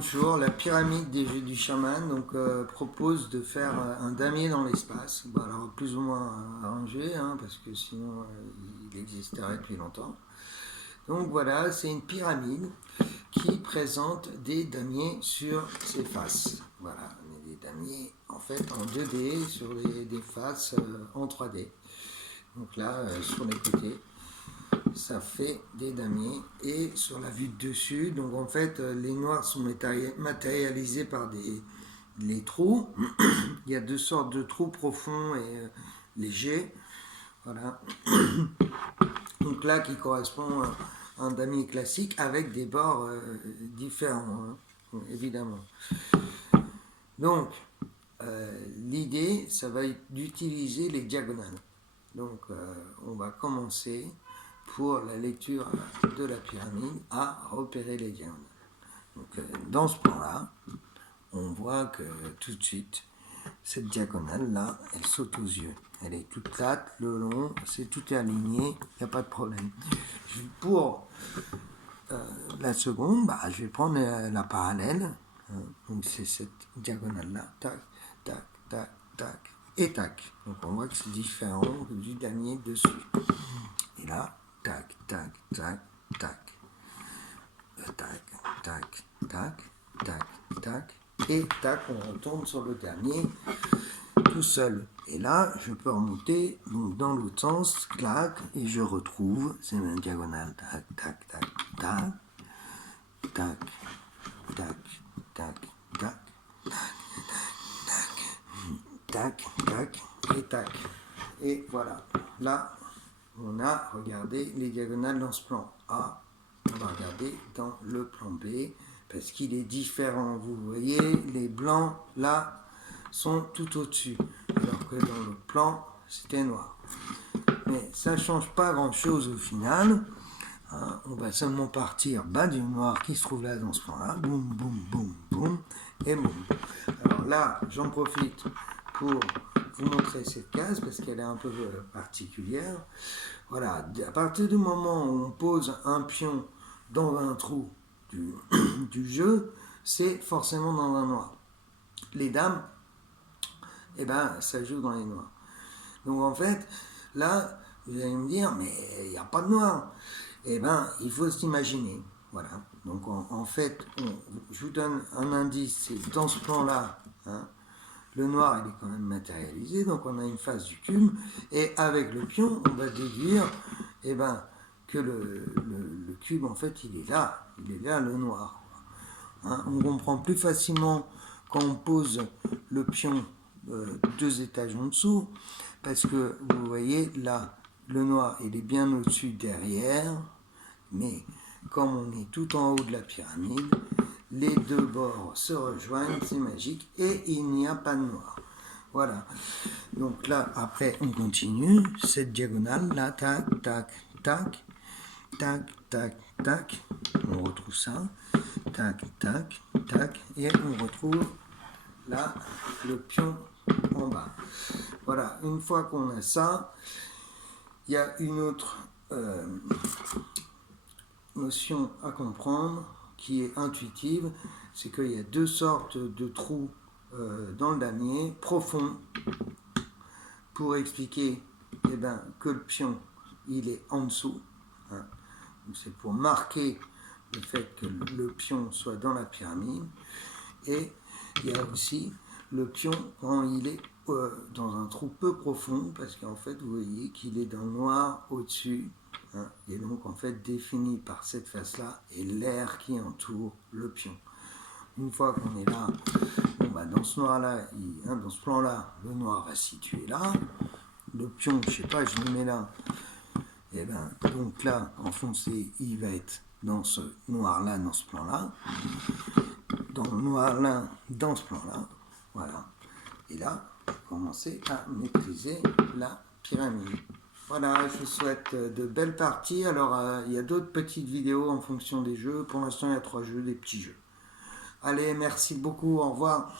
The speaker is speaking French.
Bonjour, la pyramide des jeux du chaman propose de faire un damier dans l'espace. Bon, alors plus ou moins arrangé, parce que sinon il existerait depuis longtemps. Donc voilà, c'est une pyramide qui présente des damiers sur ses faces. Voilà, des damiers en fait en 2D sur des faces en 3D. Donc là, sur les côtés, ça fait des damiers, et sur la vue de dessus, donc en fait les noirs sont matérialisés par les trous. Il y a deux sortes de trous profonds et légers, voilà. Donc là qui correspond à un damier classique avec des bords différents, évidemment. Donc l'idée, ça va être d'utiliser les diagonales. Donc on va commencer pour la lecture de la pyramide à repérer les diagonales. Donc dans ce plan-là, on voit que tout de suite, cette diagonale-là, elle saute aux yeux. Elle est toute plate, le long, tout est aligné, il n'y a pas de problème. Pour la seconde, je vais prendre la parallèle. Donc c'est cette diagonale-là, tac, tac, tac, tac, et tac. Donc on voit que c'est différent du damier dessus. Et là, tac, tac, tac, tac, tac, tac, tac, tac, tac, et tac, on retourne sur le dernier tout seul. Et là, je peux remonter donc dans l'autre sens, clac, et je retrouve, c'est ma diagonale, tac, tac, tac, tac, tac, tac, tac, tac, tac, tac, et tac. Et voilà, là, on a regardé les diagonales dans ce plan A. On va regarder dans le plan B, parce qu'il est différent. Vous voyez, les blancs, là, sont tout au-dessus, alors que dans le plan, c'était noir. Mais ça ne change pas grand-chose au final. On va seulement partir du noir qui se trouve là dans ce plan-là. Boum, boum, boum, boum, et boum. Alors là, j'en profite pour vous montrer cette case, parce qu'elle est un peu particulière. Voilà, à partir du moment où on pose un pion dans un trou du jeu, c'est forcément dans un noir. Les dames, ça joue dans les noirs. Donc en fait, là, vous allez me dire, mais il n'y a pas de noir. Il faut s'imaginer. Voilà. Donc en fait, je vous donne un indice, c'est dans ce plan-là, le noir, il est quand même matérialisé, donc on a une face du cube, et avec le pion, on va déduire que le cube, en fait, il est là, le noir. On comprend plus facilement quand on pose le pion 2 étages en dessous, parce que vous voyez, là, le noir, il est bien au-dessus derrière, mais comme on est tout en haut de la pyramide, les deux bords se rejoignent, c'est magique, et il n'y a pas de noir. Voilà. Donc là, après, on continue. Cette diagonale, là, tac, tac, tac, tac, tac, tac. On retrouve ça. Tac, tac, tac. Et on retrouve là le pion en bas. Voilà. Une fois qu'on a ça, il y a une autre notion à comprendre qui est intuitive, c'est qu'il y a deux sortes de trous dans le damier, profonds, pour expliquer que le pion, il est en dessous. C'est pour marquer le fait que le pion soit dans la pyramide. Et il y a aussi le pion quand il est dans un trou peu profond, parce qu'en fait, vous voyez qu'il est dans le noir au-dessus. Et donc en fait défini par cette face-là et l'air qui entoure le pion. Une fois qu'on est là, dans ce noir-là, dans ce plan-là, le noir va se situer là. Le pion, je sais pas, je le mets là. Et donc là, enfoncé, il va être dans ce noir-là, dans ce plan-là. Dans le noir-là, dans ce plan-là. Voilà. Et là, commencer à maîtriser la pyramide. Voilà, je vous souhaite de belles parties. Alors, il y a d'autres petites vidéos en fonction des jeux. Pour l'instant, il y a 3 jeux, des petits jeux. Allez, merci beaucoup, au revoir.